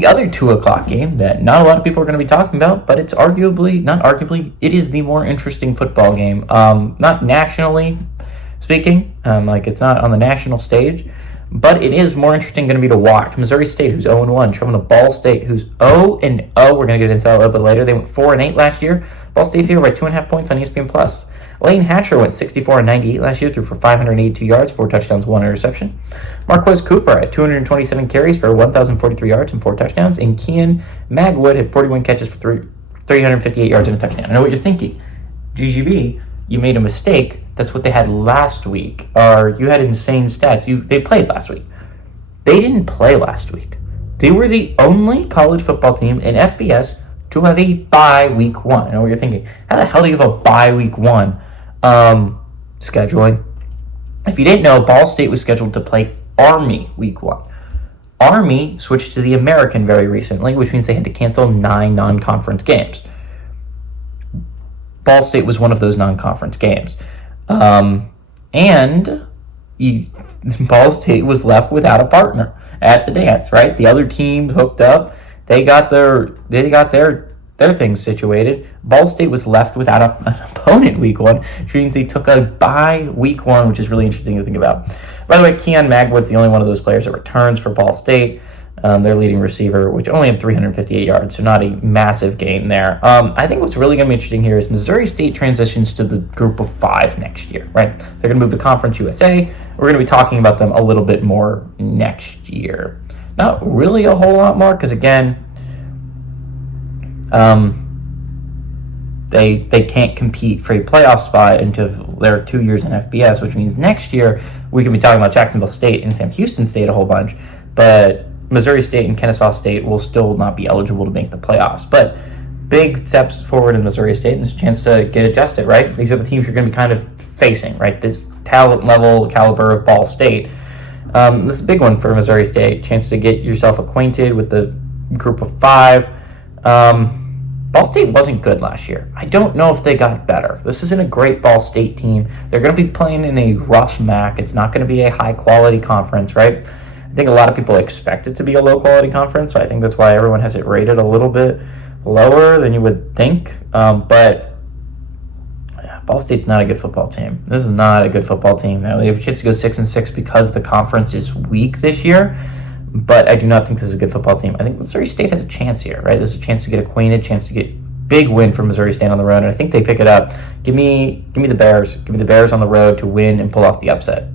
The other 2 o'clock game that not a lot of people are going to be talking about, but it's it is the more interesting football game. Not nationally speaking, like it's not on the national stage, but it is more interesting going to be to watch. Missouri State, who's 0-1, traveling to Ball State, who's 0-0. We're going to get into that a little bit later. They went 4-8 last year. Ball State favored by 2.5 points on ESPN+. Lane Hatcher went 64-98 last year, threw for 582 yards, 4 touchdowns, 1 interception. Marquez Cooper had 227 carries for 1,043 yards and 4 touchdowns. And Kian Magwood had 41 catches for 358 yards and a touchdown. I know what you're thinking. GGB, you made a mistake. That's what they had last week. Or you had insane stats. They played last week. They didn't play last week. They were the only college football team in FBS to have a bye week 1. I know what you're thinking. How the hell do you have a bye week 1? Scheduling. If you didn't know, Ball State was scheduled to play Army week 1. Army switched to the American very recently, which means they had to cancel 9 non-conference games. Ball State was one of those non-conference games. And Ball State was left without a partner at the dance, right? The other teams hooked up. They got their things situated. Ball State was left without an opponent week 1, which means they took a bye week 1, which is really interesting to think about. By the way, Keon Magwood's the only one of those players that returns for Ball State, their leading receiver, which only had 358 yards, so not a massive gain there. I think what's really going to be interesting here is Missouri State transitions to the group of 5 next year, right? They're going to move to Conference USA. We're going to be talking about them a little bit more next year. Not really a whole lot more, because again, they can't compete for a playoff spot until they're 2 years in FBS, which means next year we can be talking about Jacksonville State and Sam Houston State a whole bunch, but Missouri State and Kennesaw State will still not be eligible to make the playoffs. But big steps forward in Missouri State, and it's a chance to get adjusted, right? These are the teams you're going to be kind of facing, right? This talent level, caliber of Ball State. This is a big one for Missouri State. Chance to get yourself acquainted with the group of 5. Ball State wasn't good last year. I don't know if they got better. This isn't a great Ball State team. They're going to be playing in a rough MAC. It's not going to be a high-quality conference, right? I think a lot of people expect it to be a low-quality conference, so I think that's why everyone has it rated a little bit lower than you would think. But Ball State's not a good football team. This is not a good football team. Now, they have a chance to go 6-6 because the conference is weak this year, but I do not think this is a good football team. I think Missouri State has a chance here, right? This is a chance to get acquainted, chance to get big win for Missouri State on the road, and I think they pick it up. Give me the Bears. Give me the Bears on the road to win and pull off the upset.